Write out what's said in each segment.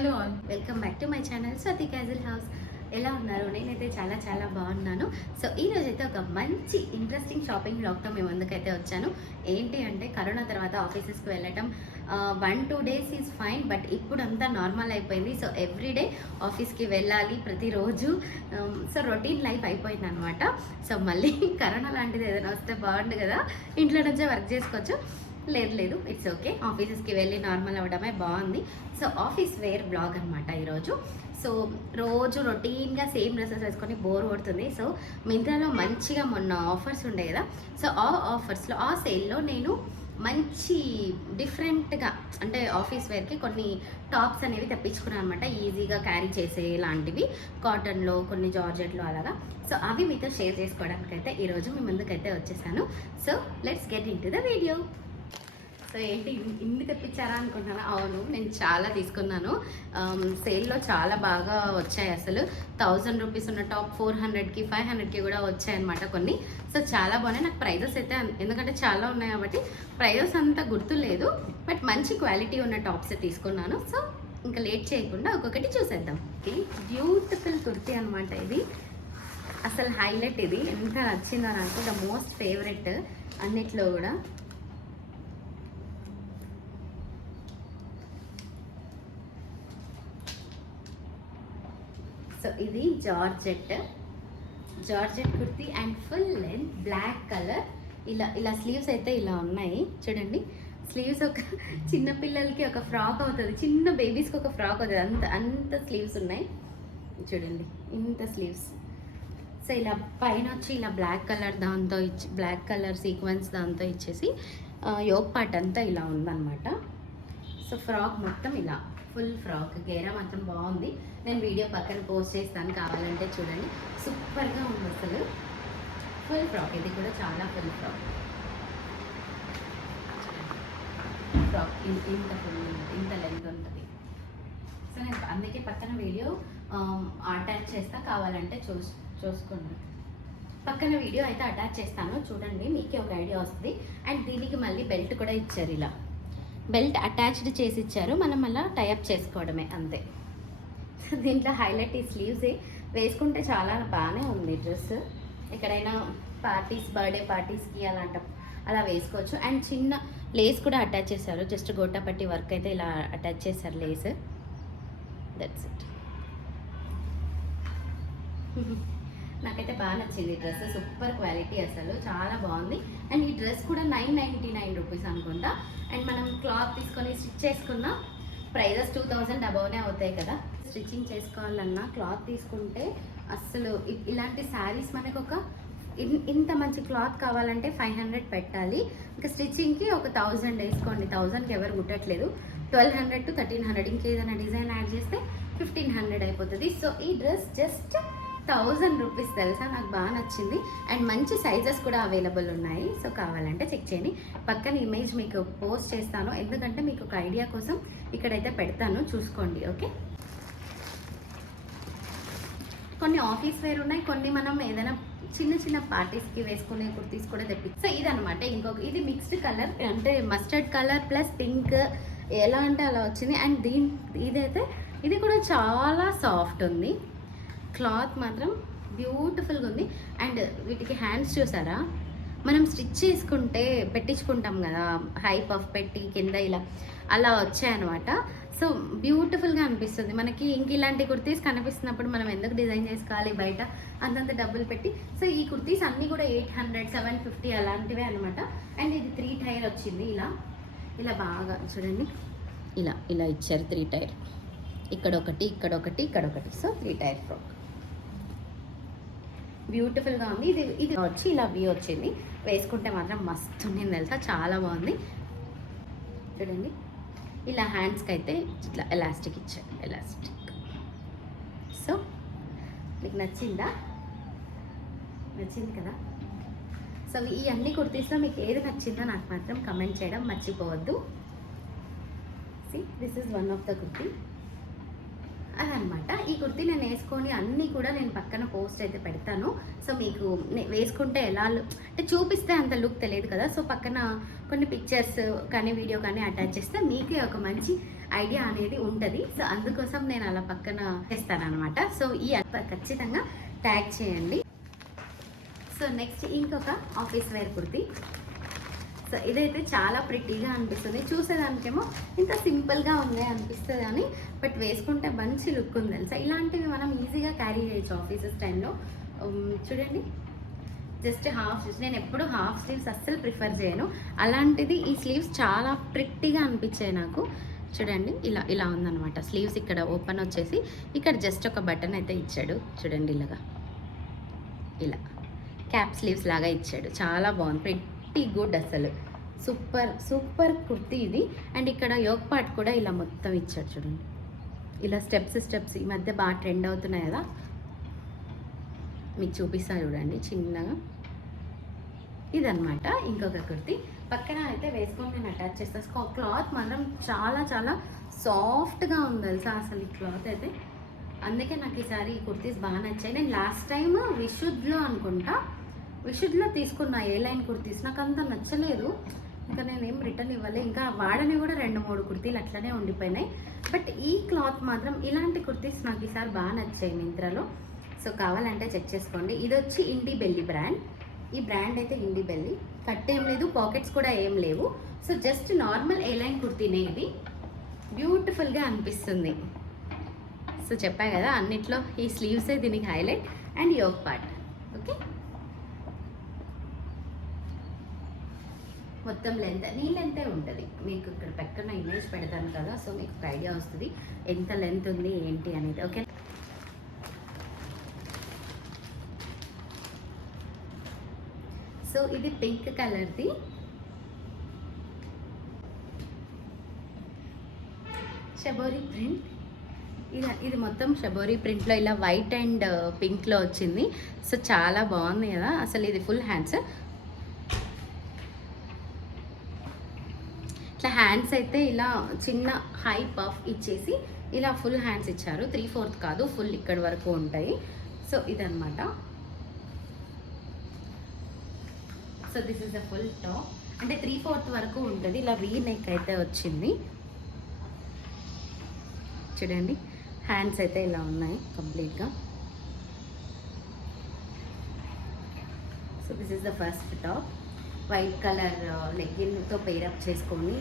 Hello all, welcome back to my channel Swathi casual house. ఎలా ఉన్నారు? నేనైతే చాలా చాలా బాగున్నాను. సో ఈరోజైతే ఒక మంచి ఇంట్రెస్టింగ్ షాపింగ్ బ్లాగ్తో మేము ముందుకైతే వచ్చాను. ఏంటి అంటే కరోనా తర్వాత ఆఫీసెస్కి వెళ్ళటం 1-2 డేస్ ఈజ్ ఫైన్, బట్ ఇప్పుడు అంతా నార్మల్ అయిపోయింది. సో ఎవ్రీడే ఆఫీస్కి వెళ్ళాలి ప్రతిరోజు. సో రొటీన్ లైఫ్ అయిపోయింది అనమాట. సో మళ్ళీ కరోనా లాంటిది ఏదైనా వస్తే బాగుండు కదా, ఇంట్లో నుంచే వర్క్ చేసుకోవచ్చు. లేదు ఇట్స్ ఓకే, ఆఫీసెస్కి వెళ్ళి నార్మల్ అవ్వడమే బాగుంది. సో ఆఫీస్ వేర్ బ్లాగ్ అనమాట ఈరోజు. సో రోజు రొటీన్గా సేమ్ డ్రెస్సెస్ వేసుకొని బోర్ కొడుతుంది. సో మింత్రాలో మంచిగా మొన్న ఆఫర్స్ ఉండే కదా, సో ఆ ఆఫర్స్లో ఆ సేల్లో నేను మంచి డిఫరెంట్గా అంటే ఆఫీస్ వేర్కి కొన్ని టాప్స్ అనేవి తెప్పించుకున్నాను అనమాట. ఈజీగా క్యారీ చేసే లాంటివి, కాటన్లో కొన్ని జార్జెట్లో అలాగా. సో అవి మీతో షేర్ చేసుకోవడానికి అయితే ఈరోజు మీ ముందుకైతే వచ్చేసాను. So let's get in to the video. So ఏంటి ఇన్ని తెప్పించారా అనుకుంటున్నాను? అవును, నేను చాలా తీసుకున్నాను. సేల్లో చాలా బాగా వచ్చాయి. అసలు 1000 రూపీస్ ఉన్న టాప్ 400కి 500కి కూడా వచ్చాయన్నమాట కొన్ని. సో చాలా బాగున్నాయి. నాకు ప్రైజెస్ అయితే ఎందుకంటే చాలా ఉన్నాయి కాబట్టి ప్రైజెస్ అంతా గుర్తులేదు, బట్ మంచి క్వాలిటీ ఉన్న టాప్స్ తీసుకున్నాను. సో ఇంకా లేట్ చేయకుండా ఒక్కొక్కటి చూసేద్దాం. ఇది బ్యూటిఫుల్ కుర్తీ అనమాట. ఇది అసలు హైలైట్. ఇది ఎంత నచ్చిందో నాకు, ద మోస్ట్ ఫేవరెట్ అన్నిట్లో కూడా. సో ఇది georgette kurti and full length black colour. ఇలా స్లీవ్స్ అయితే ఇలా ఉన్నాయి చూడండి. స్లీవ్స్ ఒక చిన్న పిల్లలకి ఒక ఫ్రాక్ అవుతుంది, చిన్న బేబీస్కి ఒక ఫ్రాక్ అవుతుంది, అంత స్లీవ్స్ ఉన్నాయి చూడండి, ఇంత స్లీవ్స్. సో ఇలా పైన వచ్చి ఇలా బ్లాక్ కలర్ దాంతో బ్లాక్ కలర్ సీక్వెన్స్ దాంతో ఇచ్చేసి యోక్ పార్ట్ అంతా ఇలా ఉందన్నమాట. సో ఫ్రాక్ మొత్తం ఇలా ఫుల్ ఫ్రాక్, గేరా మాత్రం బాగుంది. నేను వీడియో పక్కన పోస్ట్ చేస్తాను, కావాలంటే చూడండి. సూపర్గా ఉంది అసలు. ఫుల్ ఫ్రాక్, ఇది కూడా చాలా ఫుల్ ఫ్రాక్. ఇంత లెంత్ ఉంటుంది. సో నేను అందుకే పక్కన వీడియో అటాచ్ చేస్తా, కావాలంటే చూసుకోండి. పక్కన వీడియో అయితే అటాచ్ చేస్తాను చూడండి, మీకే ఒక ఐడియా వస్తుంది. అండ్ దీనికి మళ్ళీ బెల్ట్ కూడా ఇచ్చారు, ఇలా బెల్ట్ అటాచ్డ్ చేసి ఇచ్చారు, మనం అలా టైఅప్ చేసుకోవడమే అంతే. దీంట్లో హైలైట్ ఈ స్లీవ్సే, వేసుకుంటే చాలా బాగానే ఉంది డ్రెస్. ఎక్కడైనా పార్టీస్, బర్త్డే పార్టీస్కి అలా వేసుకోవచ్చు. అండ్ చిన్న లేస్ కూడా అటాచ్ చేశారు, జస్ట్ గోటాపట్టి వర్క్ అయితే ఇలా అటాచ్ చేశారు లేస్. That's it. నాకైతే బాగా నచ్చింది డ్రెస్, సూపర్ క్వాలిటీ, అసలు చాలా బాగుంది. అండ్ ఈ డ్రెస్ కూడా 999 రూపీస్ అనుకుంటా. అండ్ మనం క్లాత్ తీసుకొని స్టిచ్ చేసుకున్న ప్రైజెస్ 2000 అబౌవ్నే అవుతాయి కదా. స్టిచ్చింగ్ చేసుకోవాలన్నా క్లాత్ తీసుకుంటే అసలు ఇలాంటి శారీస్ మనకు ఒక ఇంత మంచి క్లాత్ కావాలంటే 500 పెట్టాలి. ఇంకా స్టిచ్చింగ్కి ఒక 1000 వేసుకోండి. 1000కి ఎవరు కుట్టట్లేదు. 1200 to 1300, ఇంకేదైనా డిజైన్ యాడ్ చేస్తే 1500 అయిపోతుంది. సో ఈ డ్రెస్ జస్ట్ 1000 రూపీస్ తెలుసా, నాకు బాగా నచ్చింది. అండ్ మంచి సైజెస్ కూడా అవైలబుల్ ఉన్నాయి. సో కావాలంటే చెక్ చేయండి. పక్కన ఇమేజ్ మీకు పోస్ట్ చేస్తాను, ఎందుకంటే మీకు ఒక ఐడియా కోసం ఇక్కడైతే పెడతాను, చూసుకోండి. ఓకే, కొన్ని ఆఫీస్ వేర్ ఉన్నాయి, కొన్ని మనం ఏదైనా చిన్న పార్టీస్కి వేసుకునే కుర్తీస్ కూడా తెప్పి. సో ఇదనమాట. ఇది మిక్స్డ్ కలర్, అంటే మస్టర్డ్ కలర్ ప్లస్ పింక్, ఎలా అంటే అలా వచ్చింది. అండ్ ఇది కూడా చాలా సాఫ్ట్ ఉంది, క్లాత్ మాత్రం బ్యూటిఫుల్గా ఉంది. అండ్ వీటికి హ్యాండ్స్ చూసారా, మనం స్టిచ్ చేసుకుంటే పెట్టించుకుంటాం కదా, హై పఫ్ పెట్టి కింద ఇలా అలా వచ్చాయన్నమాట. సో బ్యూటిఫుల్గా అనిపిస్తుంది మనకి. ఇంక ఇలాంటి కుర్తీస్ కనిపిస్తున్నప్పుడు మనం ఎందుకు డిజైన్ చేసుకోవాలి బయట అంతంత డబ్బులు పెట్టి. సో ఈ కుర్తీస్ అన్నీ కూడా 800, 750 అలాంటివే అనమాట. అండ్ ఇది 3 టైర్ వచ్చింది, ఇలా బాగా చూడండి, ఇలా ఇచ్చారు 3 టైర్, ఇక్కడొకటి. సో 3 టైర్ ఫ్రాక్ బ్యూటిఫుల్గా ఉంది. ఇది వచ్చి ఇలా వీ వచ్చింది, వేసుకుంటే మాత్రం మస్తు ఉండింది తెలుసా, చాలా బాగుంది. చూడండి, ఇలా హ్యాండ్స్కి అయితే ఇట్లా ఎలాస్టిక్ ఇచ్చారు, ఎలాస్టిక్. సో మీకు నచ్చింది కదా. సో ఈ అన్ని కుర్తీస్లో మీకు ఏది నచ్చిందో నాకు మాత్రం కమెంట్ చేయడం మర్చిపోవద్దు. This is one of the kurti. అదనమాట ఈ కుర్తీ నేను వేసుకొని అన్నీ కూడా నేను పక్కన పోస్ట్ అయితే పెడతాను. సో మీకు వేసుకుంటే ఎలా అంటే చూపిస్తే అంత లుక్ తెలియదు కదా. సో పక్కన కొన్ని పిక్చర్స్ కానీ వీడియో కానీ అటాచ్ చేస్తే మీకే ఒక మంచి ఐడియా అనేది ఉంటుంది. సో అందుకోసం నేను అలా పక్కన చేస్తాను అనమాట. సో ఈ ఖచ్చితంగా ట్యాగ్ చేయండి. సో నెక్స్ట్ ఇంకొక ఆఫీస్ వేర్ కుర్తీ. సో ఇదైతే చాలా ప్రిటీగా అనిపిస్తుంది. చూసేదానికేమో ఇంత సింపుల్గా ఉంది అనిపిస్తుంది కానీ బట్ వేసుకుంటే మంచి లుక్ ఉంది తెలుసా. ఇలాంటివి మనం ఈజీగా క్యారీ చేయొచ్చు ఆఫీసెస్ టైంలో. చూడండి, జస్ట్ హాఫ్ స్లీవ్స్. నేను ఎప్పుడు హాఫ్ స్లీవ్స్ అస్సలు ప్రిఫర్ చేయను. అలాంటిది ఈ స్లీవ్స్ చాలా ప్రిట్టిగా అనిపించాయి నాకు. చూడండి, ఇలా ఇలా ఉందన్నమాట. స్లీవ్స్ ఇక్కడ ఓపెన్ వచ్చేసి ఇక్కడ జస్ట్ ఒక బటన్ అయితే ఇచ్చాడు. చూడండి, ఇలాగా ఇలా క్యాప్ స్లీవ్స్ లాగా ఇచ్చాడు. చాలా బాగుంది, ప్రిట్టి గుడ్ అసలు. సూపర్ సూపర్ కుర్తీ ఇది. అండ్ ఇక్కడ యోక్ పార్ట్ కూడా ఇలా మొత్తం ఇచ్చాడు. చూడండి, ఇలా స్టెప్స్ ఈ మధ్య బాగా ట్రెండ్ అవుతున్నాయి కదా, మీకు చూపిస్తాను చూడండి చిన్నగా. ఇదనమాట ఇంకొక కుర్తీ. పక్కన అయితే వేసుకొని నేను అటాచ్ చేస్తాను. క్లాత్ మాత్రం చాలా చాలా సాఫ్ట్గా ఉంది తెలుసా అసలు ఈ క్లాత్ అయితే. అందుకే నాకు ఈసారి ఈ కుర్తీస్ బాగా నచ్చాయి. నేను లాస్ట్ టైం విశుద్ధ్లో అనుకుంటా, విశుద్ధ్లో తీసుకున్న ఏ లైన్ కుర్తీస్ నాకు అంత నచ్చలేదు. ఇంకా నేనేం రిటర్న్ ఇవ్వలే. ఇంకా వాడని కూడా 2-3 కుర్తీలు అట్లనే ఉండిపోయినాయి. బట్ ఈ క్లాత్ మాత్రం ఇలాంటి కుర్తీస్ నాకు ఈసారి బాగా నచ్చాయి మింత్రాలో. సో కావాలంటే చెక్ చేసుకోండి. ఇది వచ్చి ఇండి బెల్లి బ్రాండ్. ఈ బ్రాండ్ అయితే ఇండి బెల్లి. కట్ ఏం లేదు, పాకెట్స్ కూడా ఏం లేవు. సో జస్ట్ నార్మల్ ఏ లైన్ కుర్తీనే ఇది. బ్యూటిఫుల్గా అనిపిస్తుంది. సో చెప్పా కదా అన్నిట్లో ఈ స్లీవ్సే దీనికి highlight and yoke part. Okay, మొత్తం లెంత్ నీ లెంతే ఉంటుంది. మీకు ఇక్కడ పక్కన ఇమేజ్ పెడతాను కదా, సో మీకు ఒక ఐడియా వస్తుంది ఎంత లెంత్ ఉంది ఏంటి అనేది. ఓకే, సో ఇది పింక్ కలర్ది. Shibori print. ఇది మొత్తం షబోరీ ప్రింట్లో ఇలా వైట్ అండ్ పింక్లో వచ్చింది. సో చాలా బాగుంది కదా అసలు. ఇది ఫుల్ హ్యాండ్స్. ఇట్లా హ్యాండ్స్ అయితే ఇలా చిన్న హై పఫ్ ఇచ్చేసి ఇలా ఫుల్ హ్యాండ్స్ ఇచ్చారు. 3/4 కాదు, ఫుల్ ఇక్కడి వరకు ఉంటాయి. సో ఇదనమాట. So this is the full top. అంటే 3/4 వరకు ఉంటుంది. ఇలా వీ నెక్ అయితే వచ్చింది. చూడండి, హ్యాండ్స్ అయితే ఇలా ఉన్నాయి కంప్లీట్గా. So this is the first top. White colour లెగ్గిన్తో పేరప్ చేసుకొని,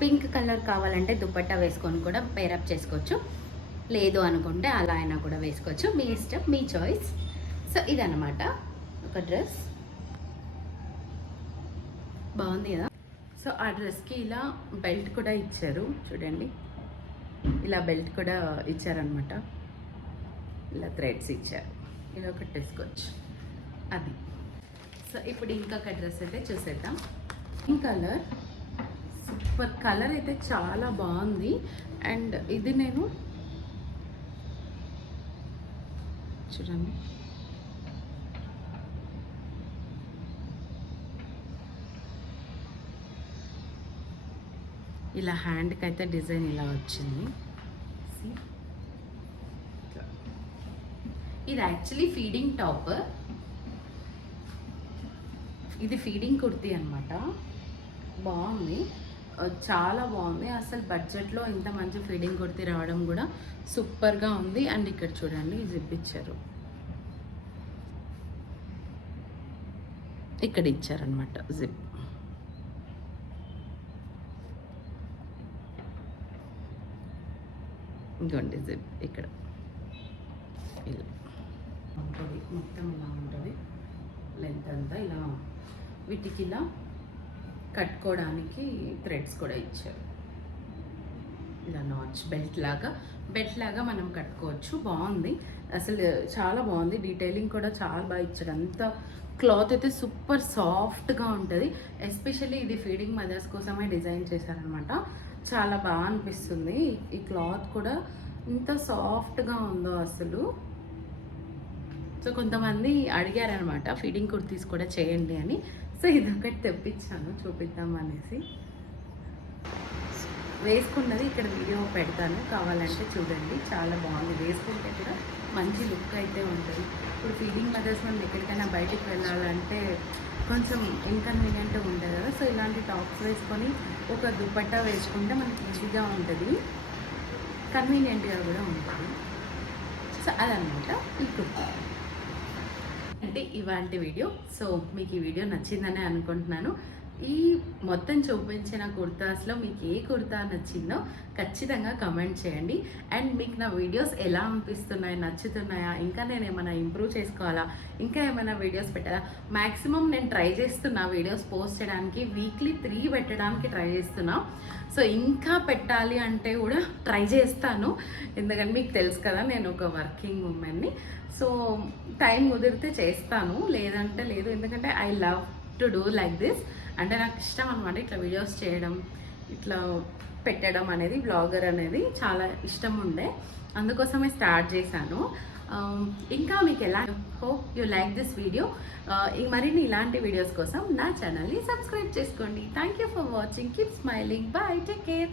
పింక్ కలర్ కావాలంటే దుపట్టా వేసుకొని కూడా పేరప్ చేసుకోవచ్చు. లేదు అనుకుంటే అలా అయినా కూడా వేసుకోవచ్చు, మీ ఇష్టం, మీ చాయిస్. సో ఇదన్నమాట ఒక డ్రెస్. బాగుంది కదా. సో ఆ డ్రెస్కి ఇలా బెల్ట్ కూడా ఇచ్చారు. చూడండి, ఇలా బెల్ట్ కూడా ఇచ్చారనమాట. ఇలా థ్రెడ్స్ ఇచ్చారు. ఇలా ఒకటి వేసుకోవచ్చు అది. సో ఇప్పుడు ఇంకొక డ్రెస్ అయితే చూసేద్దాం. ఈ కలర్ సూపర్ కలర్ అయితే చాలా బాగుంది. అండ్ ఇది నేను చూడండి ఇలా హ్యాండ్కి అయితే డిజైన్ ఇలా వచ్చింది. ఇది యాక్చువల్లీ ఫీడింగ్ టాప్. ఇది ఫీడింగ్ కుర్తీ అనమాట. బాగుంది, చాలా బాగుంది అసలు. బడ్జెట్లో ఇంత మంచి ఫీడింగ్ కుర్తీ రావడం కూడా సూపర్గా ఉంది. అండ్ ఇక్కడ చూడండి జిప్ ఇచ్చారు, ఇక్కడ ఇచ్చారనమాట జిప్. ఇంకోండి జిప్ ఇక్కడ ఇలా ఉంటుంది. మొత్తం ఇలా ఉంటుంది లెంత్ అంతా. ఇలా వీటికి ఇలా కట్టుకోవడానికి థ్రెడ్స్ కూడా ఇచ్చారు. ఇలా నాచ్ బెల్ట్ లాగా మనం కట్టుకోవచ్చు. బాగుంది అసలు, చాలా బాగుంది. డీటెయిలింగ్ కూడా చాలా బాగా ఇచ్చాడు. అంత క్లాత్ అయితే సూపర్ సాఫ్ట్గా ఉంటుంది. ఎస్పెషల్లీ ఇది ఫీడింగ్ మదర్స్ కోసమే డిజైన్ చేశారనమాట. చాలా బాగా అనిపిస్తుంది. ఈ క్లాత్ కూడా ఇంత సాఫ్ట్గా ఉందో అసలు. సో కొంతమంది అడిగారనమాట ఫీడింగ్ కుర్తీస్ కూడా చేయండి అని. సో ఇదొకటి తెప్పించాను చూపిద్దాం అనేసి. వేసుకున్నది ఇక్కడ వీడియో పెడతాను, కావాలంటే చూడండి. చాలా బాగుంది, వేసుకుంటే కూడా మంచి లుక్ అయితే ఉంటుంది. ఇప్పుడు ఫీడింగ్ మదర్స్ మనం ఎక్కడికైనా బయటికి వెళ్ళాలంటే కొంచెం ఇన్కన్వీనియంట్గా ఉంటుంది కదా. సో ఇలాంటి టాప్స్ వేసుకొని ఒక దుపట్టా వేసుకుంటే మనకి ఈజీగా ఉంటుంది, కన్వీనియంట్గా కూడా ఉంటుంది. సో అదనమాట ఈ కుర్తా అంటే ఇవాంటి వీడియో. సో మీకు ఈ వీడియో నచ్చిందనే అనుకుంటున్నాను. ఈ మొత్తం చూపించిన కుర్తాస్లో మీకు ఏ కుర్తా నచ్చిందో ఖచ్చితంగా కమెంట్ చేయండి. అండ్ మీకు నా వీడియోస్ ఎలా అనిపిస్తున్నాయి, నచ్చుతున్నాయా, ఇంకా నేను ఏమైనా ఇంప్రూవ్ చేసుకోవాలా, ఇంకా ఏమైనా వీడియోస్ పెట్టాలా. మ్యాక్సిమం నేను ట్రై చేస్తున్నా వీడియోస్ పోస్ట్ చేయడానికి, వీక్లీ 3 పెట్టడానికి ట్రై చేస్తున్నా. సో ఇంకా పెట్టాలి అంటే కూడా ట్రై చేస్తాను, ఎందుకంటే మీకు తెలుసు కదా నేను ఒక వర్కింగ్ ఉమెన్ని. సో టైం కుదిరితే చేస్తాను, లేదంటే లేదు. ఎందుకంటే I love to do like this. అంటే నాకు ఇష్టం అనమాట ఇట్లా వీడియోస్ చేయడం, ఇట్లా పెట్టడం అనేది, బ్లాగర్ అనేది చాలా ఇష్టం ఉండే, అందుకోసమే స్టార్ట్ చేశాను. ఇంకా మీకు ఎలా hope you like this video. మరిన్ని ఇలాంటి వీడియోస్ కోసం నా ఛానల్ని సబ్స్క్రైబ్ చేసుకోండి. Thank you for watching. Keep smiling. Bye. Take care.